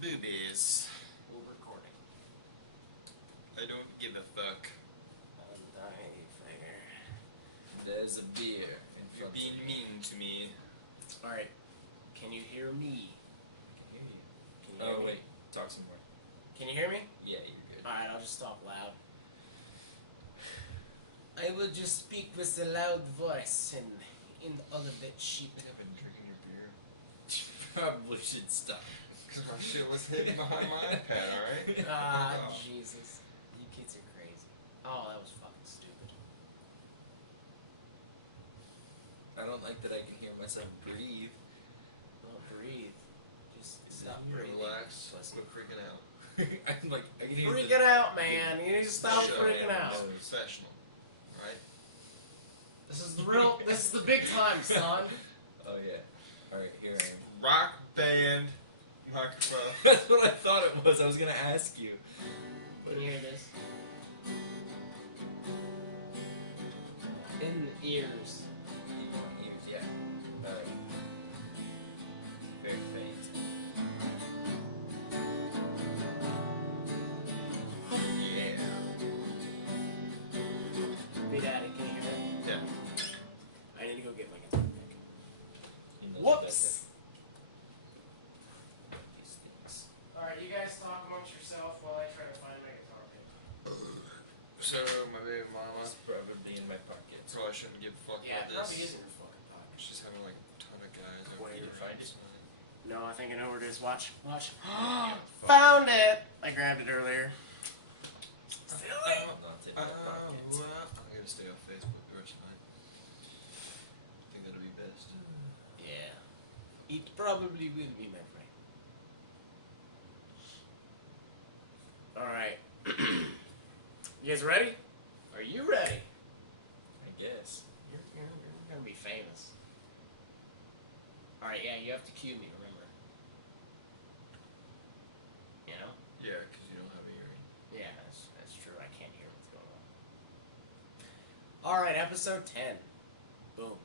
Boobies. We're recording. I don't give a fuck. There's a beer in You're front being of me. mean to me. Alright. Can you hear me? Can you Can you hear Oh, me? wait. Talk some more. Can you hear me? Yeah, you're good. Alright, I'll just talk loud. I will just speak with a loud voice and all of that shit. I think I've been drinking your beer. Probably should stop. Because my shit was hidden behind my iPad, alright? Ah, Jesus. You kids are crazy. Oh, that was fucking stupid. I don't like that I can hear myself breathe. Don't breathe. Just Sit stop here, breathing. relax, Pussy. quit freaking out. I'm like, I can hear Freaking out, man. You need to stop Shut freaking up. out. Professional, right? This is the big time, son. Oh, yeah. Alright, here I am. Rock band microphone. That's what I thought it was. I was gonna ask you. Can you hear this? In the ears. You want ears? Yeah. Alright. Very faint. Yeah. Hey, Daddy, can you hear it? Yeah. I need to go get my guitar pick. You know Whoops! These things. Alright, you guys talk amongst yourself while I try to find my guitar pick. So, my baby mama It's probably in my pocket. probably shouldn't give a fuck Yeah, about it probably this. is in your fucking pocket. She's having like a ton of guys. Where over you here find it? tonight. No, I think I know where it is. Watch. Yeah, fuck. Found it! I grabbed it earlier. Silly! Not in my pocket. Well, I'm gonna stay off Facebook the rest of the night. I think that'll be best. Yeah. It probably will be, my friend. Alright. You guys ready? Are you ready? I guess. You're gonna be famous. Alright, yeah, you have to cue me, remember. You know? Yeah, because you don't have a hearing. Yeah, that's true. I can't hear what's going on. Alright, episode 10. Boom.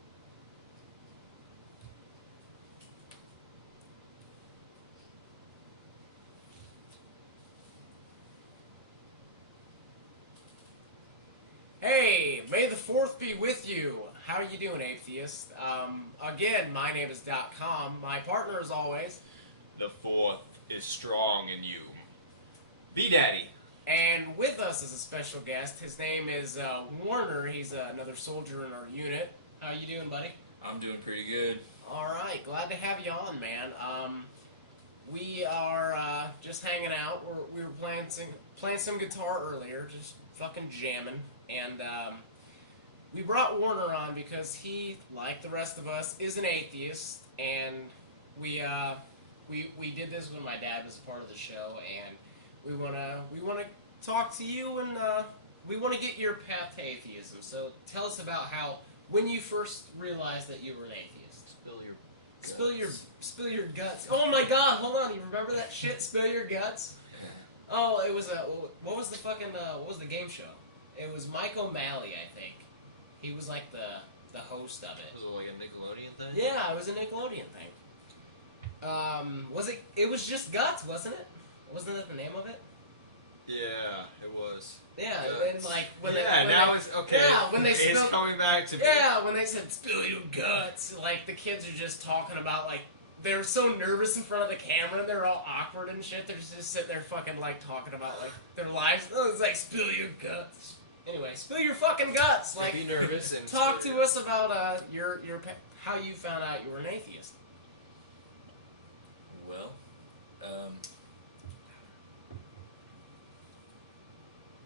Hey, may the 4th be with you. How are you doing, atheist? Again, my name is .com. My partner, as always. The fourth is strong in you. B-Daddy. And with us as a special guest, his name is Warner. He's another soldier in our unit. How you doing, buddy? I'm doing pretty good. All right, glad to have you on, man. We are just hanging out. We were playing some guitar earlier, just fucking jamming, and we brought Warner on because he, like the rest of us, is an atheist, and we did this when my dad was a part of the show, and we wanna talk to you, and we want to get your path to atheism. So tell us about how when you first realized that you were an atheist. Spill your guts. Oh my God! Hold on. You remember that shit? Spill your guts. Oh, it was what was the game show? It was Mike O'Malley, I think. He was like the host of it. Was it like a Nickelodeon thing? Yeah, it was a Nickelodeon thing. Was it? It was just guts, wasn't it? Wasn't that the name of it? Yeah, it was. Yeah, Guts. and like when it's okay. Yeah, when they it's spilled, coming back to me. yeah, when they said spill your guts, like the kids are just talking about like they're so nervous in front of the camera and they're all awkward and shit. They're just sitting there fucking like talking about like their lives. Oh, it's like spill your guts. Anyway, spill your fucking guts. Like be nervous and talk spill to your us about your how you found out you were an atheist. Well,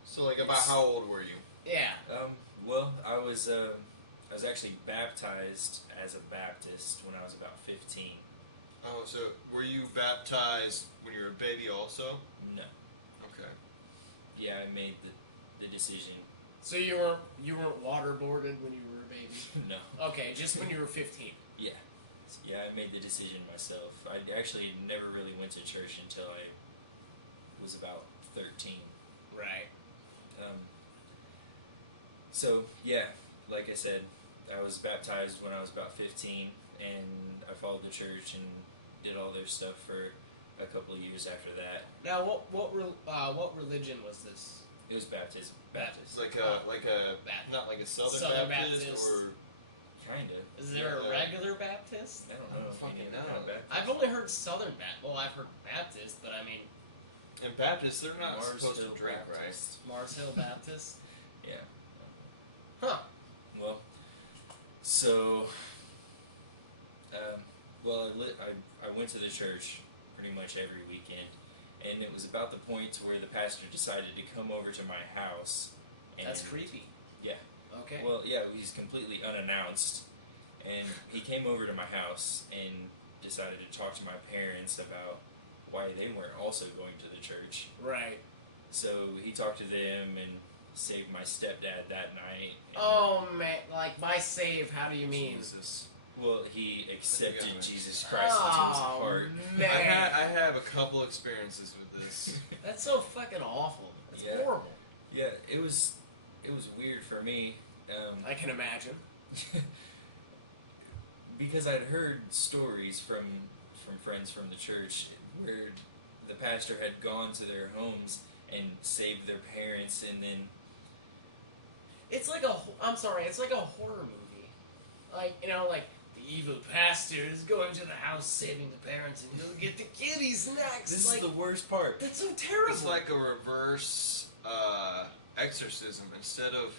So like about how old were you? Yeah. well, I was actually baptized as a Baptist when I was about 15. Oh, so were you baptized when you were a baby also? No. Okay. Yeah, I made the decision. So you weren't waterboarded when you were a baby? No. Okay, just when you were 15. Yeah. Yeah, I made the decision myself. I actually never really went to church until I was about 13. Right. So, yeah, like I said, I was baptized when I was about 15, and I followed the church and did all their stuff for a couple of years after that. Now, what religion was this? It was baptism. Baptist. Like a not like a Southern Baptist, or Kind of. Is there a regular Baptist? I don't know. Fucking Any other know. kind of Baptist. I've only heard Southern Baptist. Well, I've heard Baptist, but I mean and Baptists, they're not Mars supposed to Hill drink, Baptist. Mars Hill Baptist. Yeah. Huh. Well, so, I went to the church pretty much every weekend, and it was about the point to where the pastor decided to come over to my house. And That's creepy. Yeah. Okay. Well, yeah, he's completely unannounced, and he came over to my house and decided to talk to my parents about why they weren't also going to the church. Right. So he talked to them and saved my stepdad that night. And Oh man, like by save, how do you mean? Jesus. well, he accepted Yeah. Jesus Christ into his heart. Man, I have a couple experiences with this. that's so fucking awful. That's Yeah. horrible. Yeah, it was weird for me. I can imagine. Because I'd heard stories from friends from the church where the pastor had gone to their homes and saved their parents, and then It's like I'm sorry, it's like a horror movie. Like, you know, like, the evil pastor is going to the house saving the parents and he'll get the kiddies next. this like, is the worst part. that's so terrible. It's like a reverse exorcism. Instead of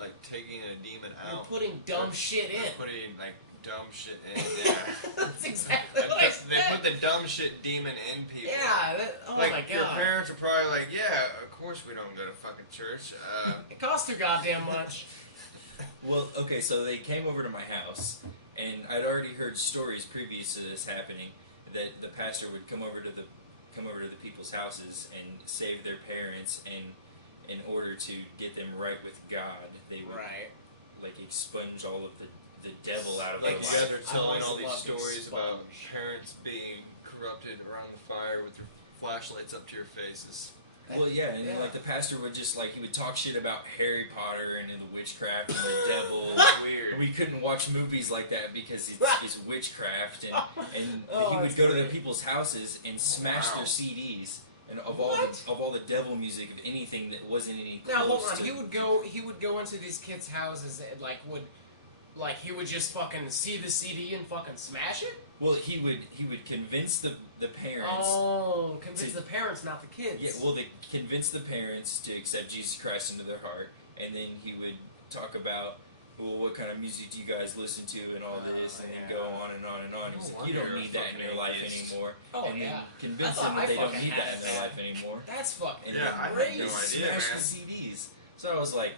like taking a demon You're out, putting dumb shit in. they're putting like dumb shit in. Yeah. That's exactly what I They said. put the dumb shit demon in people. Yeah, oh like, my god. your parents are probably like, yeah, of course we don't go to fucking church. It costs too goddamn much. Well, okay, so they came over to my house, and I'd already heard stories previous to this happening that the pastor would come over to the people's houses and save their parents, and in order to get them right with God, they would Right. like expunge all of the devil out of Like their you life. guys are I've telling always all these loved stories about expunge. parents being corrupted around the fire with their flashlights up to your faces. Well, yeah, and Yeah. like the pastor would just like he would talk shit about Harry Potter and the witchcraft and the devil. Weird. And we couldn't watch movies like that because it's witchcraft, and Oh, he would that's go to great. their people's houses and smash Wow. their CDs and of What? all the devil music of anything that wasn't any close Now hold on, to he would go into these kids' houses and he would just fucking see the CD and fucking smash it? Well, he would convince the parents. Oh, convince the parents, not the kids. Yeah, well, they convince the parents to accept Jesus Christ into their heart, and then he would talk about, well, what kind of music do you guys listen to, and all this, and then yeah. go on and on and on. He's like, you don't need that in your life anymore. Oh, and yeah. then convince I them thought that they I don't fucking need that had in their that. life anymore. That's fucking And Yeah, I had crazy. no idea, smash man. the CDs. So I was like,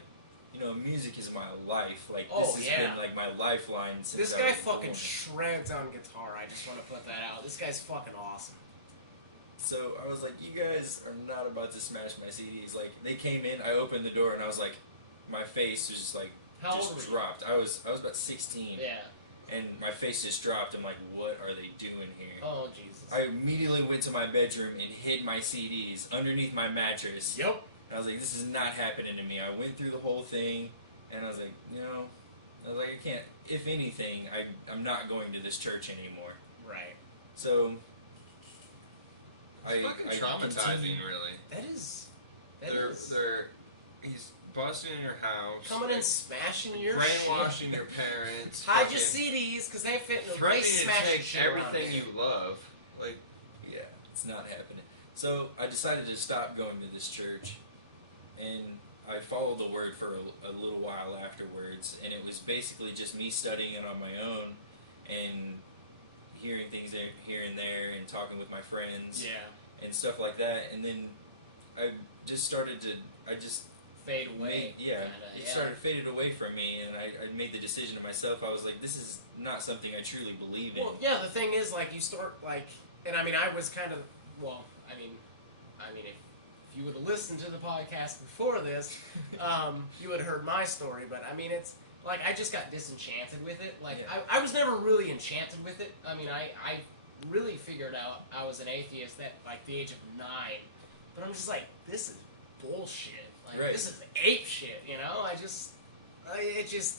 you know, music is my life. Like, Oh, this has yeah. been like my lifeline since This I guy was fucking born. shreds on guitar. I just want to put that out. This guy's fucking awesome. So I was like, you guys are not about to smash my CDs. Like, they came in, I opened the door, and I was like, my face was just like, How old were just you? dropped. I was about 16, Yeah. and my face just dropped. I'm like, what are they doing here? Oh, Jesus. I immediately went to my bedroom and hid my CDs underneath my mattress. Yep. I was like, this is not happening to me. I went through the whole thing, and I was like, I can't. If anything, I'm not going to this church anymore. Right. So It's fucking traumatizing, continued- really. That is. That is. He's busting in your house, Coming in smashing your brainwashing shit. your parents, Hide fucking your CDs because they fit in the threatening race to smashing take shit around everything here. you love. Like, Yeah, it's not happening. So I decided to stop going to this church, and I followed the word for a little while afterwards, and it was basically just me studying it on my own and hearing things here and there and talking with my friends Yeah. and stuff like that. And then I just started to, Fade away. it started faded away from me, and I made the decision to myself. I was like, this is not something I truly believe in. Well, yeah, the thing is, like, you start, like, and I mean, I was kind of, well, I mean, if you would have listened to the podcast before this, you would have heard my story, but I mean, it's, like, I just got disenchanted with it. Like, Yeah. I was never really enchanted with it. I mean, I really figured out I was an atheist at, like, the age of 9, but I'm just like, this is bullshit. Like, Right. this is ape shit, you know?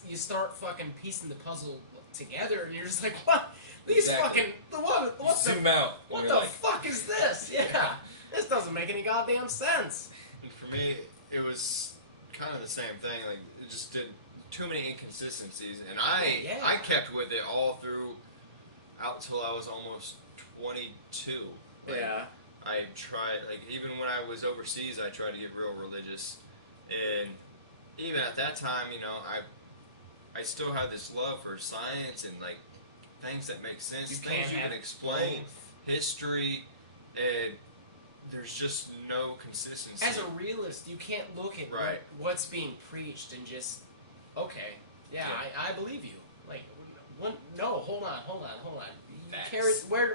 You start fucking piecing the puzzle together, and you're just like, what? These Exactly. fucking what Zoom the out. what and the you're like, fuck is this? Yeah, this doesn't make any goddamn sense. And for me, it was kind of the same thing. Like, it just did too many inconsistencies, and I kept with it all through out till I was almost 22. Like, Yeah. I tried, like, even when I was overseas, I tried to get real religious, and even at that time, you know, I still had this love for science and like things that make sense, You things can't you can have explain, both. history, and there's just no consistency. As a realist, you can't look at Right. what's being preached and just, okay, yeah, I believe you. Like, no, hold on. You Facts. carry,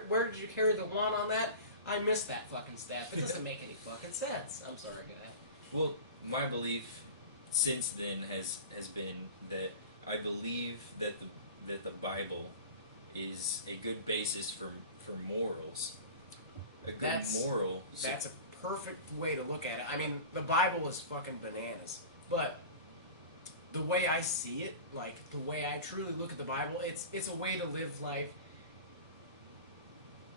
where did you carry the one on that? I missed that fucking step. It doesn't make any fucking sense. I'm sorry, go ahead. well, my belief since then has been that I believe that the Bible is a good basis for morals. A good moral. That's a perfect way to look at it. I mean, the Bible is fucking bananas, but the way I see it, like the way I truly look at the Bible, it's a way to live life.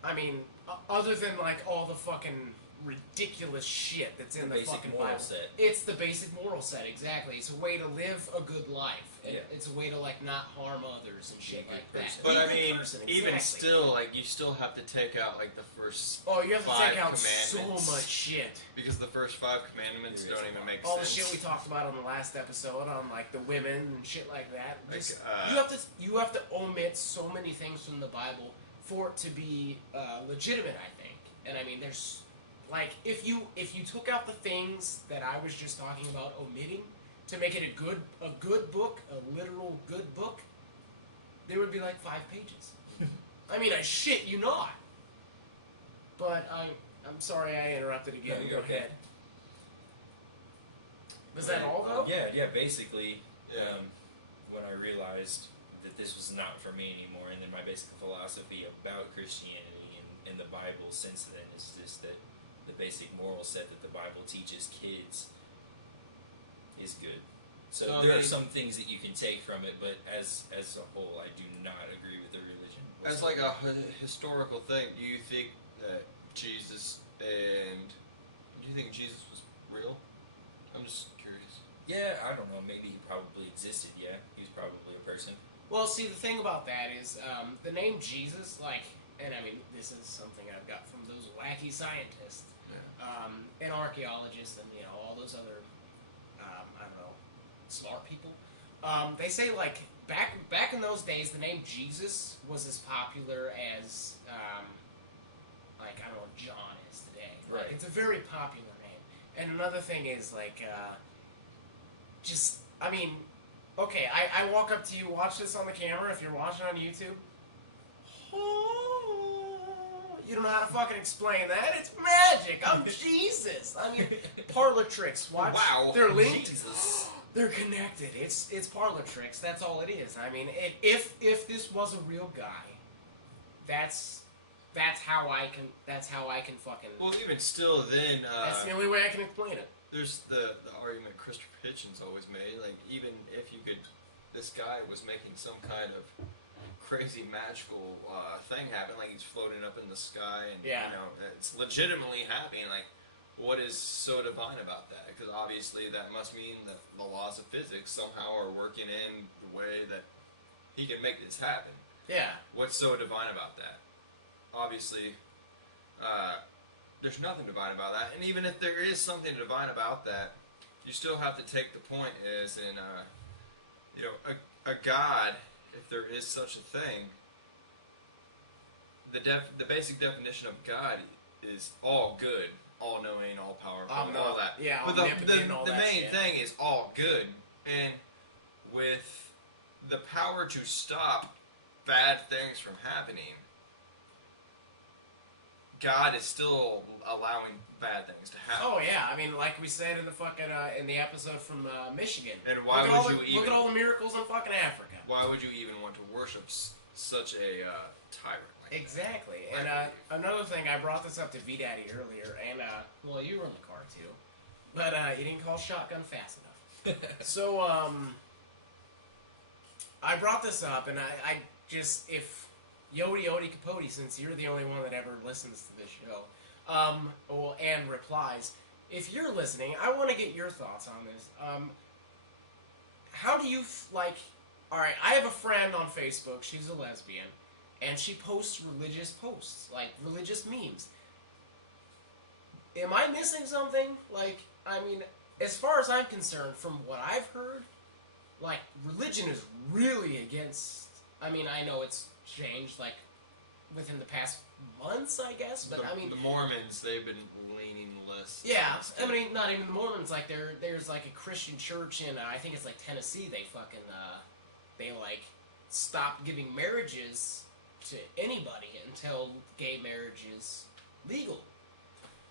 I mean, other than like all the fucking ridiculous shit that's in the basic fucking moral Bible, set. it's the basic moral set. Exactly, it's a way to live a good life. And Yeah. it's a way to like not harm others and shit Be a like good that. person. But Be a I good mean, person, even exactly. still, like, you still have to take out like the first Oh, you have to 5 take out so commandments. much shit. Because the first 5 commandments There is don't a even lot. make All the sense. shit we talked about on the last episode on like the women and shit like that. Like, Just, you have to omit so many things from the Bible for it to be legitimate, I think. And I mean, there's like if you took out the things that I was just talking about omitting to make it a good book, a literal good book, there would be like 5 pages. I mean, I shit you not. But I'm sorry I interrupted again. No, Go you're okay. ahead. Was that all though? Yeah. Basically, Yeah. when I realized that this was not for me anymore, and then my basic philosophy about Christianity and the Bible since then is just that the basic moral set that the Bible teaches kids is good. So No, I there are mean- some things that you can take from it, but as a whole, I do not agree with the religion. As like a historical thing, do you think that Jesus do you think Jesus was real? I'm just curious. Yeah, I don't know. Maybe he probably existed. Yeah, he was probably a person. Well, see, the thing about that is the name Jesus, like, and I mean, this is something I've got from those wacky scientists and archaeologists and, you know, all those other, I don't know, smart people. They say, like, back in those days, the name Jesus was as popular as, like, I don't know, John is today. Like, Right. it's a very popular name. And another thing is, like, just, I mean, okay, I walk up to you, watch this on the camera if you're watching on YouTube. You don't know how to fucking explain that. It's magic. I'm Jesus. I mean, parlor tricks. Watch. Wow. They're linked. Jesus. They're connected. It's parlor tricks. That's all it is. I mean, if this was a real guy, that's how I can fucking. Well, even still, then That's the only way I can explain it. there's the argument Christopher Hitchens always made. Like, even if you could, this guy was making some kind of crazy magical thing happen. Like, he's floating up in the sky, and Yeah. you know, it's legitimately happening. Like, what is so divine about that? Because obviously, that must mean that the laws of physics somehow are working in the way that he can make this happen. Yeah. What's so divine about that? Obviously, there's nothing divine about that. And even if there is something divine about that, you still have to take the point as in, you know, a God, if there is such a thing, the basic definition of God is all good, all knowing, all powerful, all that. Yeah, But omnipotent and all the that main shit. thing is all good, and with the power to stop bad things from happening, God is still allowing bad things to happen. Oh yeah, I mean, like we said in the fucking in the episode from Michigan. And why look at would all you look even- at all the miracles in fucking Africa? Why would you even want to worship such a tyrant like that? Exactly. And another thing, I brought this up to V Daddy earlier, and well, you were in the car too, but you didn't call shotgun fast enough. So I brought this up, and I just if Yodi Yodi Capote, since you're the only one that ever listens to this show, and replies, if you're listening, I want to get your thoughts on this. How do you, alright, I have a friend on Facebook, she's a lesbian, and she posts religious posts, like religious memes. Am I missing something? As far as I'm concerned, from what I've heard, religion is really against... I know it's changed, within the past months, I guess, but the Mormons, they've been leaning less... Yeah, not even the Mormons, there's, a Christian church in, I think it's, Tennessee, they stopped giving marriages to anybody until gay marriage is legal.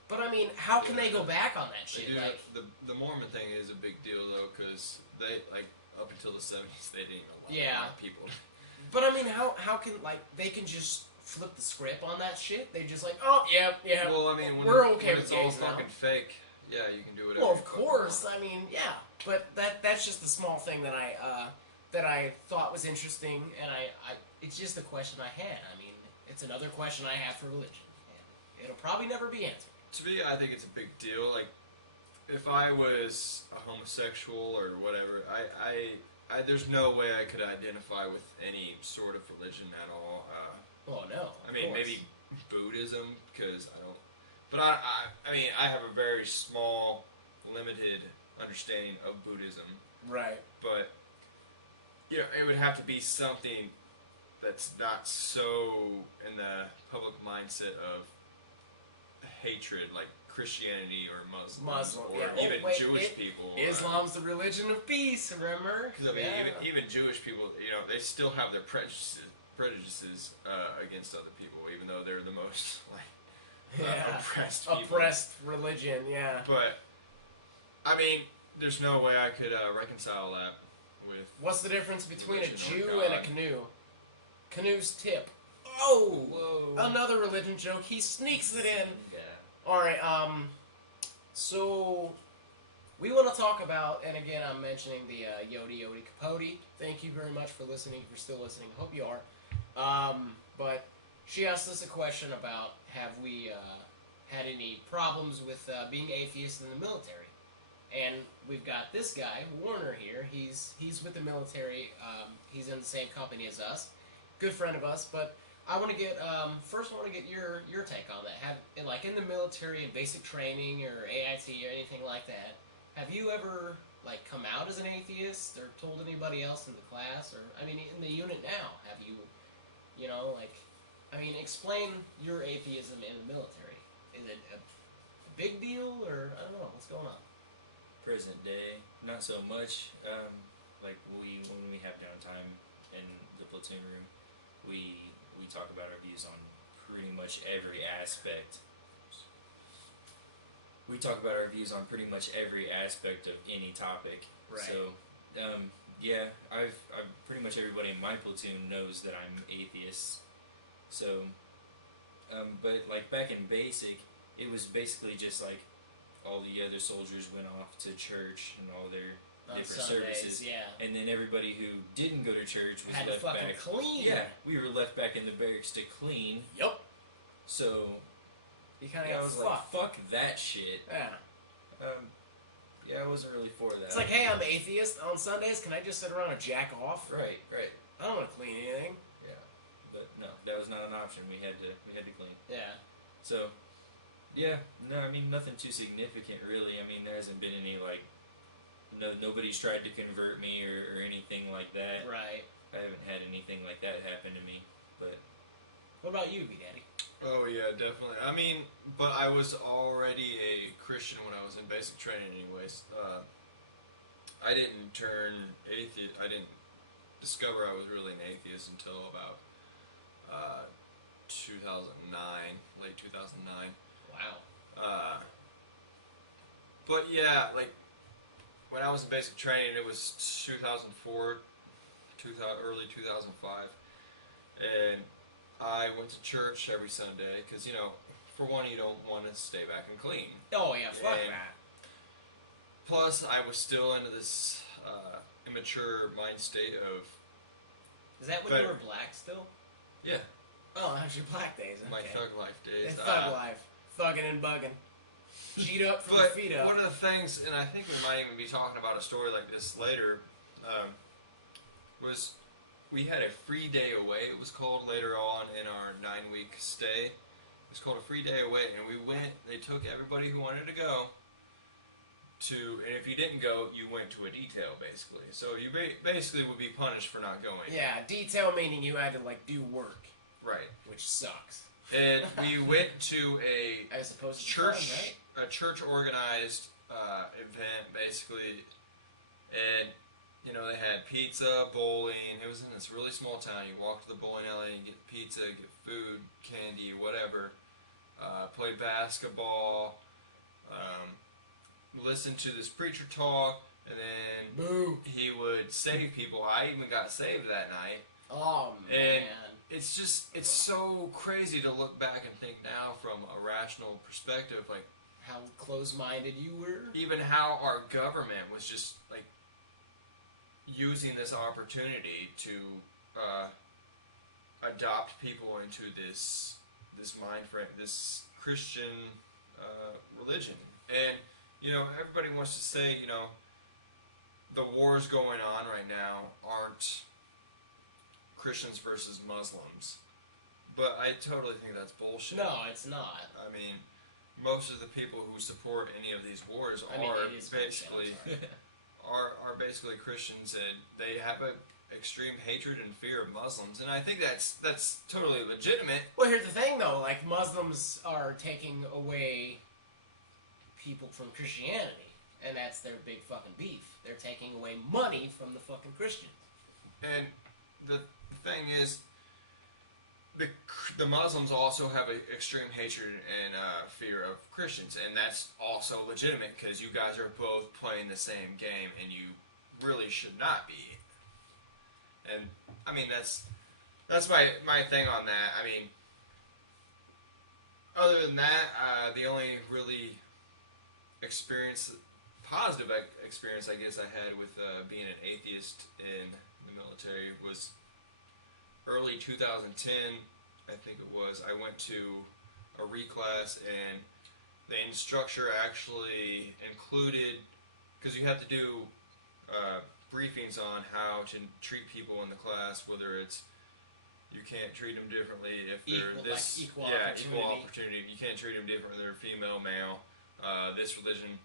But how can they go back on that shit? The Mormon thing is a big deal though, because they up until the 70s they didn't allow a lot of people. But how can they can just flip the script on that shit? They just oh yeah. Well, we're okay when with it's all gays now. fucking fake. Yeah, you can do whatever. Well, of course. Yeah. But that's just the small thing that I thought was interesting, and it's just a question I had. It's another question I have for religion. And it'll probably never be answered. To me, I think it's a big deal. If I was a homosexual or whatever, I there's no way I could identify with any sort of religion at all. Well, no. Maybe Buddhism, because I don't... But I have a very small, limited understanding of Buddhism. Right. But, it would have to be something that's not so in the public mindset of hatred, like Christianity or Muslim or even Jewish people. Islam's the religion of peace, remember? Because even Jewish people, they still have their prejudices against other people, even though they're the most oppressed people. Oppressed religion, yeah. But there's no way I could reconcile that with. What's the difference between a Jew and a canoe? Canoe's tip. Oh, whoa! Another religion joke. He sneaks it in. Yeah. All right. So we want to talk about, and again, I'm mentioning the Yodi Yodi Capote. Thank you very much for listening. If you're still listening, hope you are. But she asked us a question about have we had any problems with being atheists in the military, and we've got this guy Warner here. He's with the military. He's in the same company as us. Good friend of us, but. I want to get first. I want to get your take on that. In the military and basic training or AIT or anything like that, have you ever come out as an atheist or told anybody else in the class or in the unit now? Have you, explain your atheism in the military. Is it a big deal or I don't know what's going on? Present day, not so much. When we have downtime in the platoon room, we talk about our views on pretty much every aspect. We talk about our views on pretty much every aspect of any topic. Right. So, I've pretty much everybody in my platoon knows that I'm atheist. So, but back in basic, it was basically just all the other soldiers went off to church and all their different Sundays, services, yeah. And then everybody who didn't go to church was had left to fucking back. Clean. Yeah, we were left back in the barracks to clean. Yep. So you kind of I was fuck that shit. Yeah. I wasn't really for that. It's hey, I'm atheist on Sundays. Can I just sit around and jack off? Right. I don't want to clean anything. Yeah, but no, that was not an option. We had to clean. Yeah. So, nothing too significant really. There hasn't been any nobody's tried to convert me or anything like that. Right. I haven't had anything like that happen to me. But what about you, Big Daddy? Oh yeah, definitely. But I was already a Christian when I was in basic training anyways. I didn't turn atheist. I didn't discover I was really an atheist until about 2009, late 2009. Wow. But yeah, when I was in basic training, it was 2004, early 2005, and I went to church every Sunday because, for one, you don't want to stay back and clean. Oh yeah, fuck that. Plus, I was still into this immature mind state of... Is that when you were black still? Yeah. Oh, actually, Black Days. Okay. My Thug Life days. Thug Life. Thugging and bugging. Cheat up from the feet up. One of the things, and I think we might even be talking about a story like this later, was we had a free day away, it was called, later on in our 9-week stay. It was called a free day away, and we went, they took everybody who wanted to go to, and if you didn't go, you went to a detail, basically. So you basically would be punished for not going. Yeah, detail meaning you had to, like, do work. Right. Which sucks. And we went to a As opposed to church, fun, right? a church-organized event, basically, and, you know, they had pizza, bowling. It was in this really small town. You walk to the bowling alley and get pizza, get food, candy, whatever. Play basketball, listen to this preacher talk, and then Boo. he would save people. I even got saved that night. Oh, man. And it's just, it's so crazy to look back and think now from a rational perspective, like, how close-minded you were. even how our government was just, like, using this opportunity to adopt people into this mind frame, this Christian religion. And, you know, everybody wants to say, you know, the wars going on right now aren't Christians versus Muslims. But I totally think that's bullshit. No, it's not. I mean, most of the people who support any of these wars basically are basically Christians, and they have an extreme hatred and fear of Muslims, and I think that's totally legitimate. Well, here's the thing, though. Like, Muslims are taking away people from Christianity, and that's their big fucking beef. They're taking away money from the fucking Christians. And the thing is, the Muslims also have an extreme hatred and fear of Christians, and that's also legitimate because you guys are both playing the same game, and you really should not be. And I mean, that's my thing on that. I mean, other than that, the only really positive experience I guess I had with being an atheist in the military was early 2010, I think it was. I went to a reclass, and the instructor actually included, because you have to do briefings on how to treat people in the class, whether it's you can't treat them differently if they're equal opportunity. You can't treat them different if they're female, male, this religion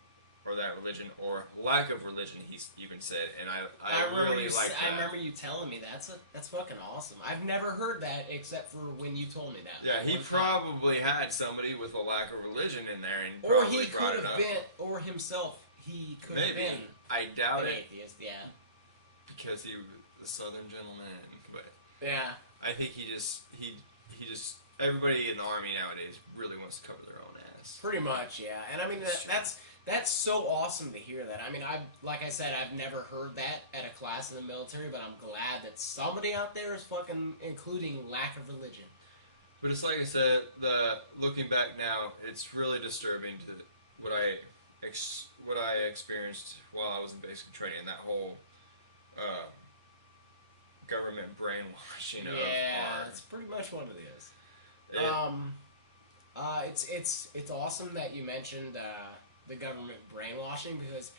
or that religion, or lack of religion, he's even said, and I really like that. I remember you telling me that's fucking awesome. I've never heard that except for when you told me that. Yeah, he probably had somebody with a lack of religion in there, and or he could have been, or himself, he could have been. I doubt an atheist, yeah. Because he was a Southern gentleman, but yeah, I think he just everybody in the Army nowadays really wants to cover their own ass. Pretty much, yeah. And I mean that's so awesome to hear that. I mean, like I said, I've never heard that at a class in the military, but I'm glad that somebody out there is fucking including lack of religion. But it's like I said, looking back now, it's really disturbing to what I experienced while I was in basic training. That whole government brainwashing. Yeah, that's pretty much what it is. It's awesome that you mentioned the government brainwashing, because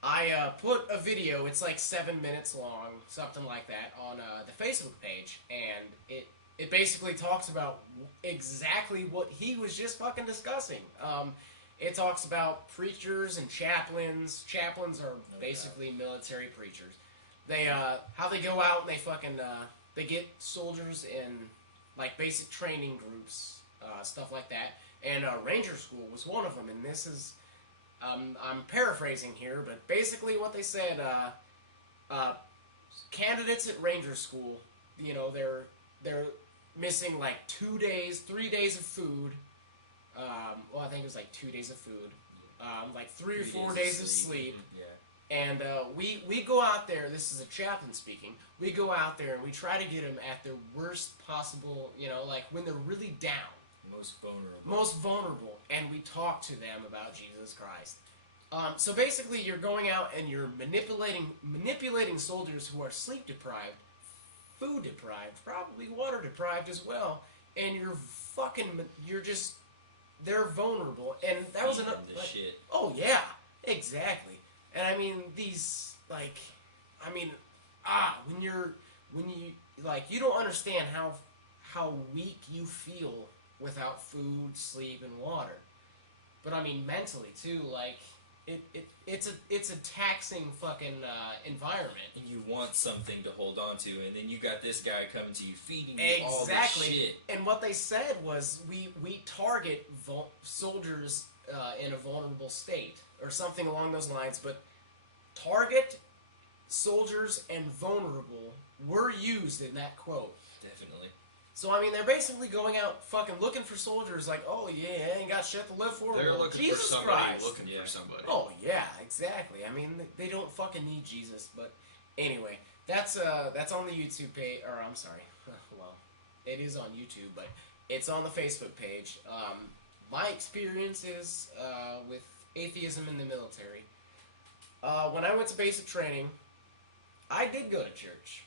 I put a video, it's like 7 minutes long, something like that, on the Facebook page, and it basically talks about exactly what he was just fucking discussing. It talks about preachers and chaplains. Chaplains are basically military preachers. They how they go out and they fucking they get soldiers in like basic training groups, stuff like that. And Ranger School was one of them, and this is I'm paraphrasing here, but basically what they said, candidates at Ranger School, you know, they're missing like 2 days, 3 days of food. Well, I think it was like 2 days of food, like 3 or 4 days of sleep. Yeah. And we go out there, this is a chaplain speaking, we go out there and we try to get them at their worst possible, you know, like when they're really down. Most vulnerable. And we talk to them about Jesus Christ. So basically you're going out and you're manipulating soldiers who are sleep deprived food deprived, probably water deprived as well, and they're vulnerable, and that was another shit. Oh yeah, exactly. And I mean when you you don't understand how weak you feel without food, sleep, and water. But I mean mentally too, it's a taxing fucking environment. And you want something to hold on to, and then you got this guy coming to you feeding you all this shit. And what they said was we target soldiers in a vulnerable state or something along those lines. But target, soldiers, and vulnerable were used in that quote. Definitely. So, I mean, they're basically going out fucking looking for soldiers like, oh, yeah, I ain't got shit to live for. They're looking Jesus for somebody Christ. looking for somebody. Oh, yeah, exactly. I mean, they don't fucking need Jesus. But anyway, that's on the YouTube page. Or, I'm sorry. Well, it is on YouTube, but it's on the Facebook page. My experience is with atheism in the military. When I went to basic training, I did go to church.